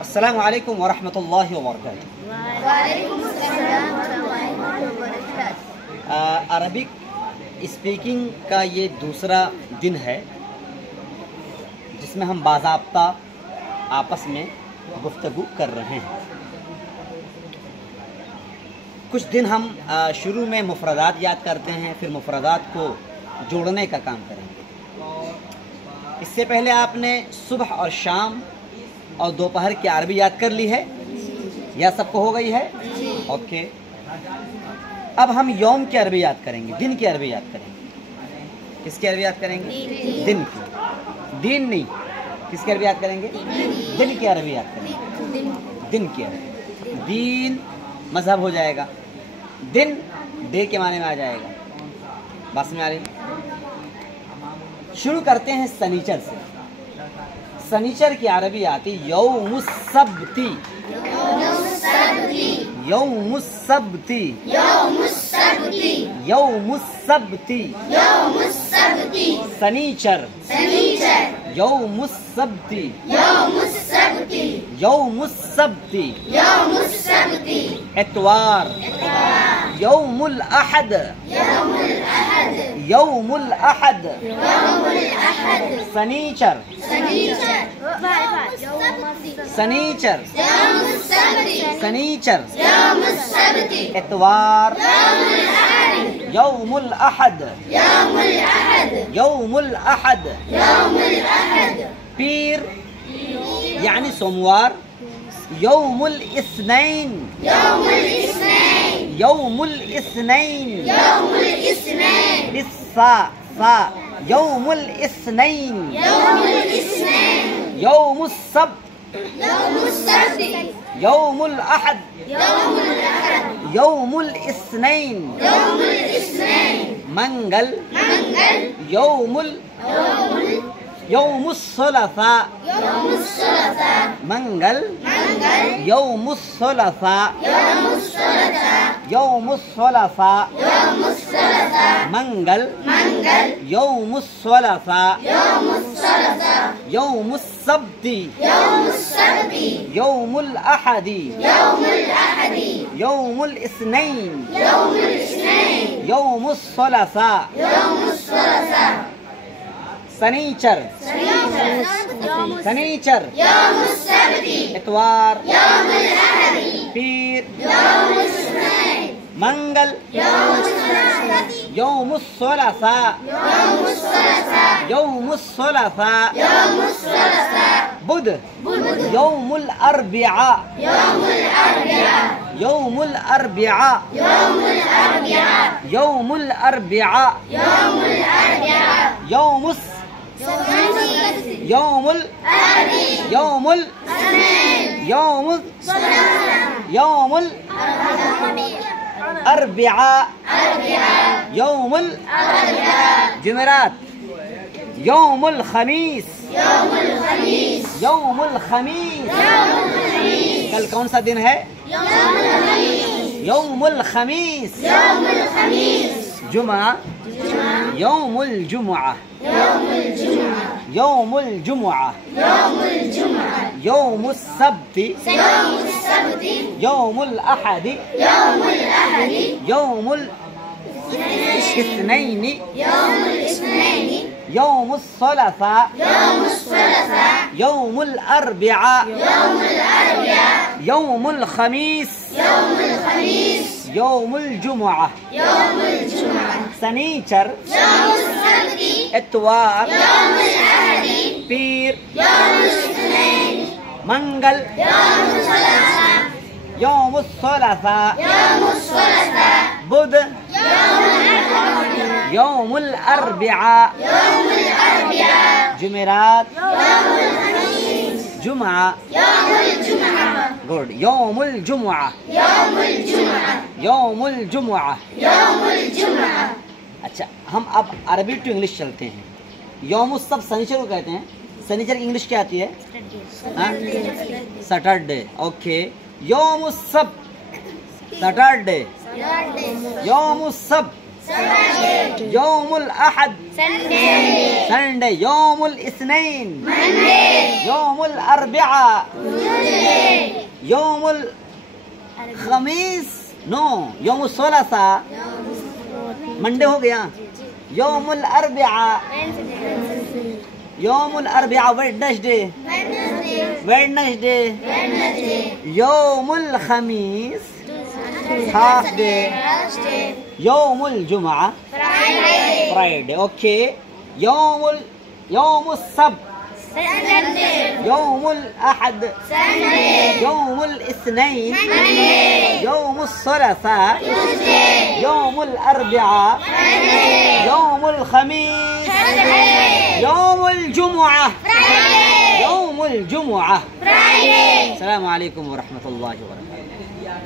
अस्सलामु अलैकुम वरहमतुल्लाहि वबरकातुहू। अरबिक स्पीकिंग का ये दूसरा दिन है जिसमें हम बाज़ाब्ता आपस में गुफ्तगू कर रहे हैं। कुछ दिन हम शुरू में मुफरदात याद करते हैं, फिर मुफरदात को जोड़ने का काम करेंगे। इससे पहले आपने सुबह और शाम और दोपहर की अरबी याद कर ली है, यह सबको हो गई है? ओके। अब हम यौम की अरबी याद करेंगे, दिन की अरबी याद करेंगे। किसकी अरबी याद करेंगे? दिन की। दिन नहीं, किसकी अरबी याद करेंगे? दिन की अरबी याद करेंगे। दिन की अरबी। दीन मजहब हो जाएगा, दिन डे के माने में आ जाएगा। बस में आ रही। शुरू करते हैं सनीचर से। सनीचर की अरबी आती यौमुस्सब्ती। यौमुस्सब्ती। यौमुस्सब्ती। सनीचर। यौमुस्सब्ती। यौमुस्सब्ती। इतवार। यौमुल अहद। यौमुल अहद। सनीचर। सनीचर। सनीचर। इतवार। यौमुल अहद। यौमुल अहद। पीर यानी सोमवार। यौमुल इस्नैन। यौमुल इस्नैन। इस्सा सा। यौमुल इस्नैन। यौमुस्सब्त। यौमुल अहद। यौमुल इस्नैन। मंगल। यौमुस्सुलसा। मंगल। यौमुस्सुलसा। यौमुस्सुलसा। मंगल। यौमुस्सुलसा। यौमुस्सब्ती। यौमुल अहदी। यौमुल इस्नैन। यौमुस्सुलसा। सनीचर। सनीचर। इतवार। पीर। मंगल। यौमुस्सुलसा। यौमुस्सुलसा। बुध। यौमुल अरबिआ। यौमुल अरबिआ। यौमुल अरबिआ। यौमुल यौमुल यौमुल यौमुल अरबिआ। यौमुल जुमेरात। यौमुल खमीस। यौमुल खमीस। कल कौन सा दिन है? यौमुल खमीस। जुमा। यौमुल जुमुआ। यौमुल जुमुआ। यौमुस्सब्ती। यौमुल अहदी। यौमुल इस्नैनी। यौमुस्सुलसा। यौमुल अरबिआ। यौमुल खमीस। यौमुल जुमुआ। सनीचर। इतवार। पीर। मंगल। यौमुस्सुलसा। बुध। यौमुल अरबिआ। जुमेरात। जुमा। गुड। यौमुल जुमुआ। यौमुल जुमुआ। अच्छा, हम अब अरबी टू इंग्लिश चलते हैं। यौमुस्सब्त सनीचर को कहते हैं। सनीचर की इंग्लिश क्या आती है? सैटरडे। ओके। यौमुस्सब्त सैटरडे। यौमुस्सब्त यौमुल अहद संडे, यौमुल इस्नैन यौमुल अरबिआ, यौमुल खमीस नो, यौमुल सुलसा मंडे हो गया, यौमुल अरबिआ, यौमुल अरबिआ वेडनेसडे, यौमुल खमीस थर्सडे, यौमुल जुमा फ्राइडे, ओके, यौमुल सब्त यौमुल अहद, यौमुल इस्नैन, यौमुल सुलसा, यौमुल अरबिआ, यौमुल खमीस, यौमुल जुमुआ, यौमुल जुमुआ। अस्सलामु अलैकुम व रहमतुल्लाहि व बरकातुहू।